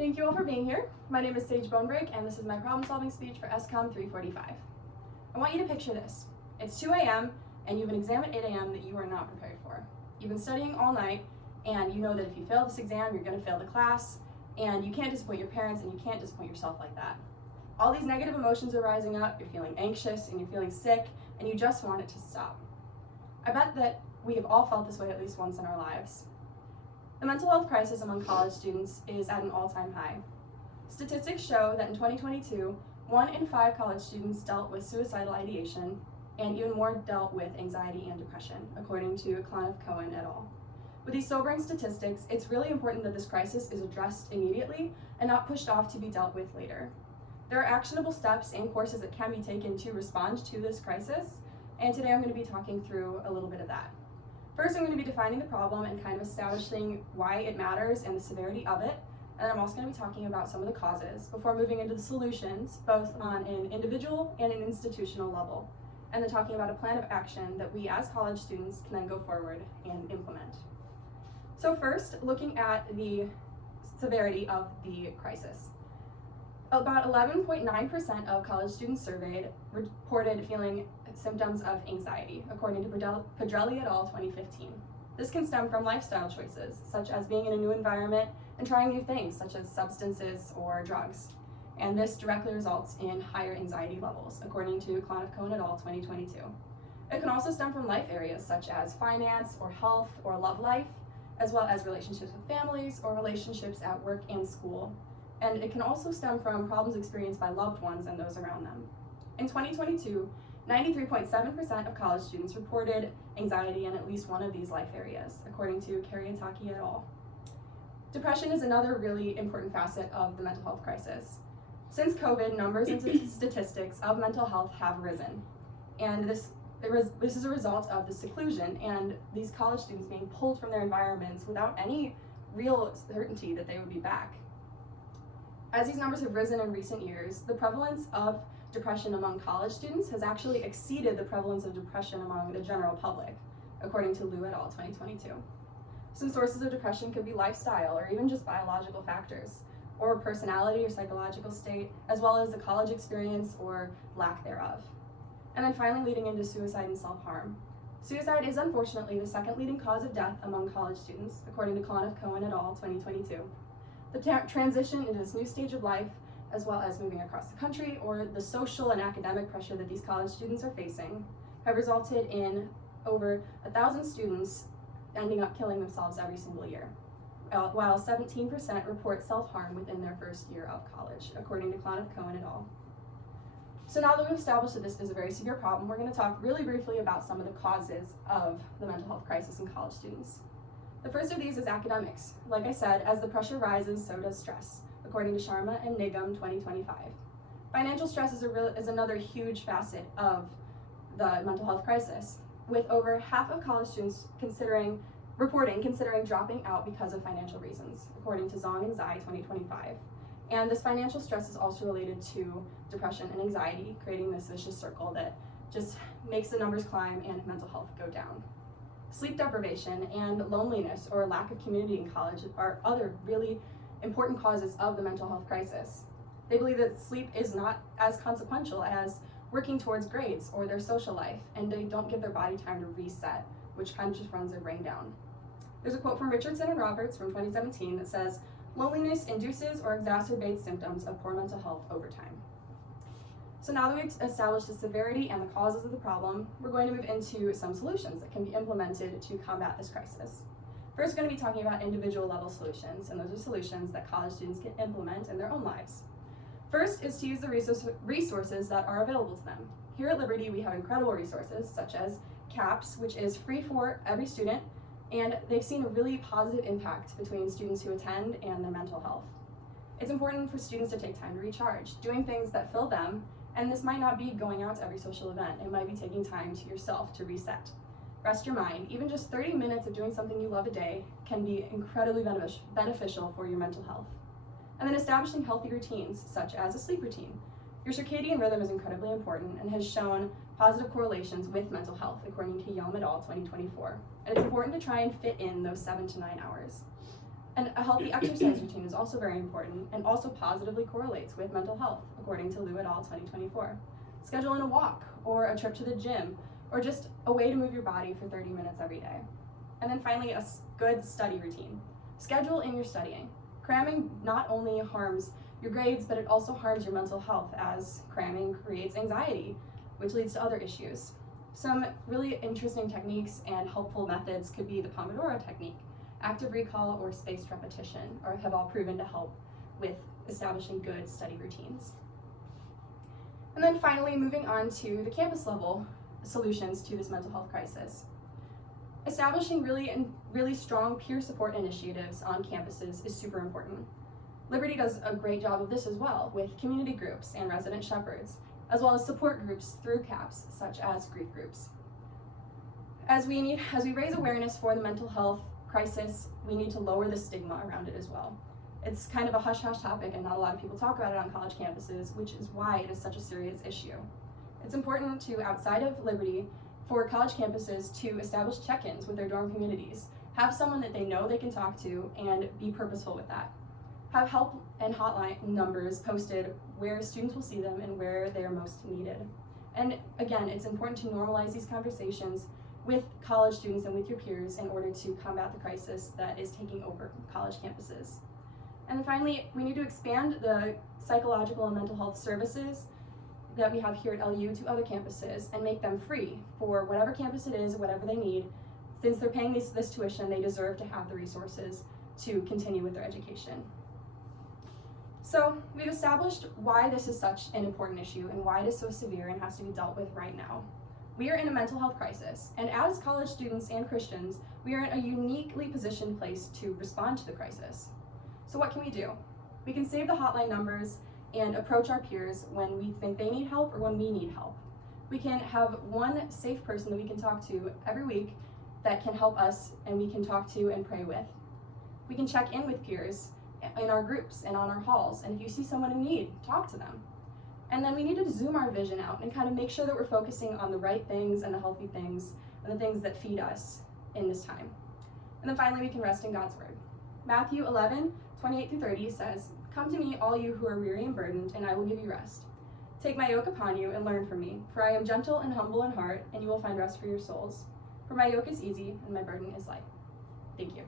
Thank you all for being here. My name is Bonebrake, and this is my problem-solving speech for SCOM 345. I want you to picture this. It's 2 a.m., and you have an exam at 8 a.m. that you are not prepared for. You've been studying all night, and you know that if you fail this exam, you're going to fail the class, and you can't disappoint your parents, and you can't disappoint yourself like that. All these negative emotions are rising up, you're feeling anxious, and you're feeling sick, and you just want it to stop. I bet that we have all felt this way at least once in our lives. The mental health crisis among college students is at an all-time high. Statistics show that in 2022, 1 in 5 college students dealt with suicidal ideation, and even more dealt with anxiety and depression, according to Kramer et al. With these sobering statistics, it's really important that this crisis is addressed immediately and not pushed off to be dealt with later. There are actionable steps and courses that can be taken to respond to this crisis, and today I'm going to be talking through a little bit of that. First, I'm going to be defining the problem and kind of establishing why it matters and the severity of it, and then I'm also going to be talking about some of the causes before moving into the solutions, both on an individual and an institutional level, and then talking about a plan of action that we as college students can then go forward and implement. So first, looking at the severity of the crisis. About 11.9% of college students surveyed reported feeling symptoms of anxiety, according to Bonebrake et al. 2015. This can stem from lifestyle choices, such as being in a new environment and trying new things, such as substances or drugs. And this directly results in higher anxiety levels, according to Kramer et al. 2022. It can also stem from life areas, such as finance or health or love life, as well as relationships with families or relationships at work and school. And it can also stem from problems experienced by loved ones and those around them. In 2022, 93.7% of college students reported anxiety in at least one of these life areas, according to Kramer et al. Depression is another really important facet of the mental health crisis. Since COVID, numbers and statistics of mental health have risen. And this is a result of the seclusion and these college students being pulled from their environments without any real certainty that they would be back. As these numbers have risen in recent years, the prevalence of depression among college students has actually exceeded the prevalence of depression among the general public, according to Liu et al. 2022. Some sources of depression could be lifestyle or even just biological factors, or personality or psychological state, as well as the college experience or lack thereof. And then finally leading into suicide and self-harm. Suicide is unfortunately the second leading cause of death among college students, according to Kramer et al. 2022. The transition into this new stage of life, as well as moving across the country, or the social and academic pressure that these college students are facing, have resulted in over 1,000 students ending up killing themselves every single year, while 17% report self-harm within their first year of college, according to Kramer et al. So now that we've established that this is a very severe problem, we're going to talk really briefly about some of the causes of the mental health crisis in college students. The first of these is academics. Like I said, as the pressure rises, so does stress, according to Sharma and Nigam 2025. Financial stress is another huge facet of the mental health crisis, with over half of college students considering dropping out because of financial reasons, according to Zong and Zai 2025. And this financial stress is also related to depression and anxiety, creating this vicious circle that just makes the numbers climb and mental health go down. Sleep deprivation and loneliness or lack of community in college are other really important causes of the mental health crisis. They believe that sleep is not as consequential as working towards grades or their social life, and they don't give their body time to reset, which kind of just runs their brain down. There's a quote from Richardson and Roberts from 2017 that says, "Loneliness induces or exacerbates symptoms of poor mental health over time." So now that we've established the severity and the causes of the problem, we're going to move into some solutions that can be implemented to combat this crisis. First, we're going to be talking about individual level solutions, and those are solutions that college students can implement in their own lives. First is to use the resources that are available to them. Here at Liberty, we have incredible resources such as CAPS, which is free for every student, and they've seen a really positive impact between students who attend and their mental health. It's important for students to take time to recharge, doing things that fill them. And this might not be going out to every social event. It might be taking time to yourself to reset. Rest your mind. Even just 30 minutes of doing something you love a day can be incredibly beneficial for your mental health. And then establishing healthy routines, such as a sleep routine. Your circadian rhythm is incredibly important and has shown positive correlations with mental health, according to Yom et al. 2024. And it's important to try and fit in those 7 to 9 hours. And a healthy exercise routine is also very important and also positively correlates with mental health, according to Liu et al. 2024. Schedule in a walk or a trip to the gym or just a way to move your body for 30 minutes every day. And then finally, a good study routine. Schedule in your studying. Cramming not only harms your grades, but it also harms your mental health, as cramming creates anxiety, which leads to other issues. Some really interesting techniques and helpful methods could be the Pomodoro technique, active recall, or spaced repetition, or have all proven to help with establishing good study routines. And then finally, moving on to the campus level solutions to this mental health crisis. Establishing really strong peer support initiatives on campuses is super important. Liberty does a great job of this as well, with community groups and resident shepherds, as well as support groups through CAPS, such as grief groups. As we raise awareness for the mental health crisis, we need to lower the stigma around it as well. It's kind of a hush-hush topic and not a lot of people talk about it on college campuses, which is why it is such a serious issue. It's important to, outside of Liberty, for college campuses to establish check-ins with their dorm communities, have someone that they know they can talk to, and be purposeful with that. Have help and hotline numbers posted where students will see them and where they are most needed. And again, it's important to normalize these conversations with college students and with your peers in order to combat the crisis that is taking over college campuses. And then finally, we need to expand the psychological and mental health services that we have here at LU to other campuses and make them free for whatever campus it is, whatever they need. Since they're paying this tuition, they deserve to have the resources to continue with their education. So we've established why this is such an important issue and why it is so severe and has to be dealt with right now. We are in a mental health crisis, and as college students and Christians, we are in a uniquely positioned place to respond to the crisis. So what can we do? We can save the hotline numbers and approach our peers when we think they need help or when we need help. We can have one safe person that we can talk to every week that can help us and we can talk to and pray with. We can check in with peers in our groups and on our halls, and if you see someone in need, talk to them. And then we need to zoom our vision out and kind of make sure that we're focusing on the right things and the healthy things and the things that feed us in this time. And then finally, we can rest in God's word. Matthew 11:28-30 says, "Come to me, all you who are weary and burdened, and I will give you rest. Take my yoke upon you and learn from me, for I am gentle and humble in heart, and you will find rest for your souls. For my yoke is easy and my burden is light." Thank you.